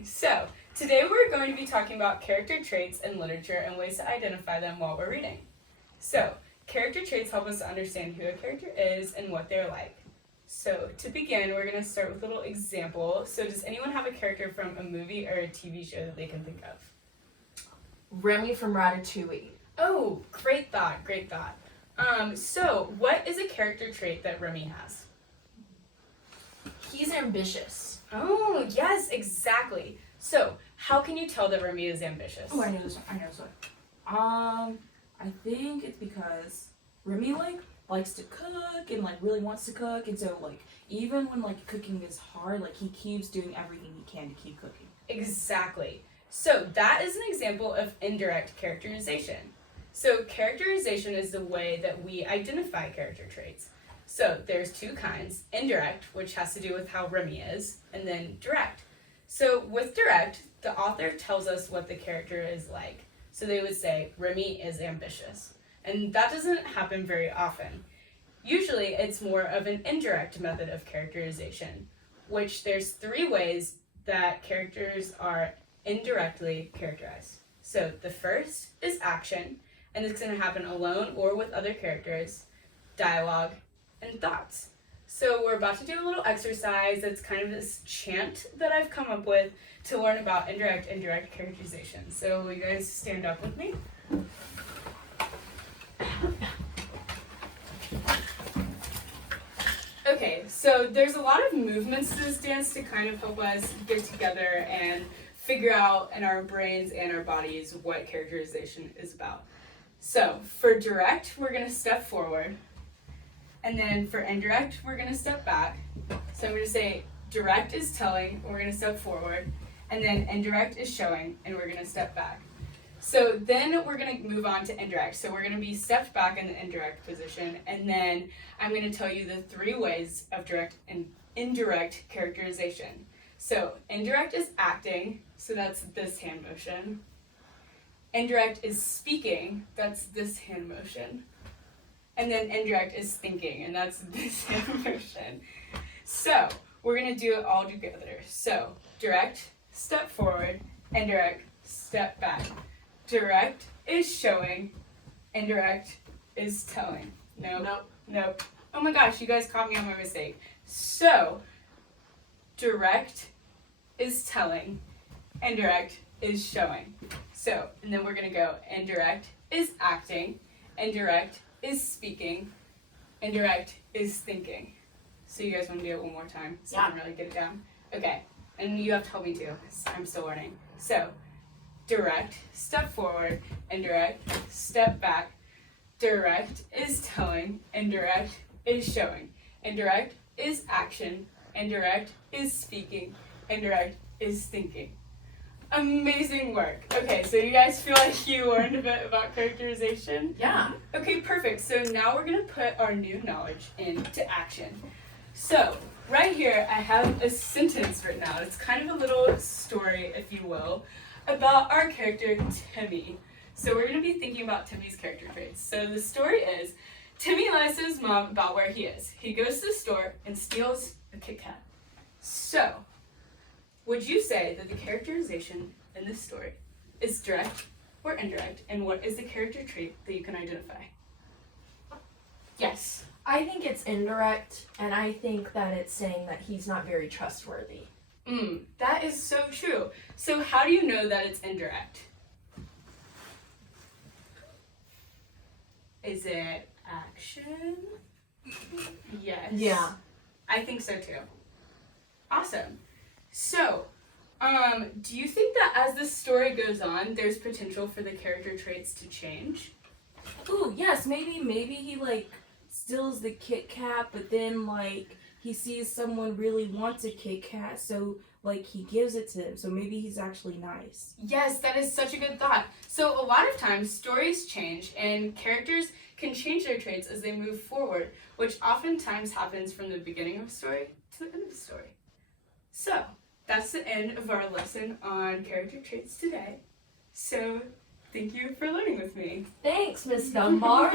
morning. So, today we're going to be talking about character traits in literature and ways to identify them while we're reading. So, character traits help us to understand who a character is and what they're like. So, to begin, we're going to start with a little example. So, does anyone have a character from a movie or a TV show that they can think of? Remy from Ratatouille. Oh, great thought, great thought. So, what is a character trait that Remy has? He's ambitious. Oh, yes, exactly. So, how can you tell that Remy is ambitious? Oh, I know this one. I think it's because Remy likes to cook and really wants to cook, and so even when cooking is hard, he keeps doing everything he can to keep cooking. Exactly. So that is an example of indirect characterization. So characterization is the way that we identify character traits. So there's two kinds, indirect, which has to do with how Remy is, and then direct. So with direct, the author tells us what the character is like. So they would say, Remy is ambitious. And that doesn't happen very often. Usually it's more of an indirect method of characterization, which there's three ways that characters are indirectly characterized. So the first is action, and this is going to happen alone or with other characters, dialogue, and thoughts. So we're about to do a little exercise that's kind of this chant that I've come up with to learn about indirect characterization. So will you guys stand up with me? Okay, so there's a lot of movements to this dance to kind of help us get together and figure out in our brains and our bodies what characterization is about. So for direct, we're going to step forward. And then for indirect, we're going to step back. So I'm going to say direct is telling, we're going to step forward. And then indirect is showing, and we're going to step back. So then we're going to move on to indirect. So we're going to be stepped back in the indirect position. And then I'm going to tell you the three ways of direct and indirect characterization. So indirect is acting, so that's this hand motion. Indirect is speaking, that's this hand motion. And then indirect is thinking, and that's this hand motion. So we're going to do it all together. So direct, step forward, indirect, step back. Direct is showing, indirect is telling. Nope. Oh my gosh, you guys caught me on my mistake. So direct is telling, indirect is showing. So, and then we're going to go indirect is acting, indirect is speaking, indirect is thinking. So you guys want to do it one more time so I can really get it down? Okay, and you have to help me too because I'm still learning. So, direct, step forward, indirect, step back. Direct is telling, indirect is showing. Indirect is action, indirect is speaking, indirect is thinking. Amazing work. Okay, so you guys feel like you learned a bit about characterization? Yeah. Okay, perfect. So now we're going to put our new knowledge into action. So right here, I have a sentence written out. It's kind of a little story, if you will, about our character, Timmy. So we're going to be thinking about Timmy's character traits. So the story is, Timmy lies to his mom about where he is. He goes to the store and steals a Kit Kat. So, would you say that the characterization in this story is direct or indirect? And what is the character trait that you can identify? Yes. I think it's indirect, and I think that it's saying that he's not very trustworthy. That is so true. So how do you know that it's indirect? Is it action? Yes. Yeah. I think so too. Awesome. So, do you think that as the story goes on, there's potential for the character traits to change? Ooh, yes, maybe he steals the Kit Kat, but then he sees someone really wants a Kit Kat, so he gives it to them. So maybe he's actually nice. Yes, that is such a good thought. So a lot of times stories change and characters can change their traits as they move forward, which oftentimes happens from the beginning of a story to the end of the story. So that's the end of our lesson on character traits today. So thank you for learning with me. Thanks, Miss Dunbar.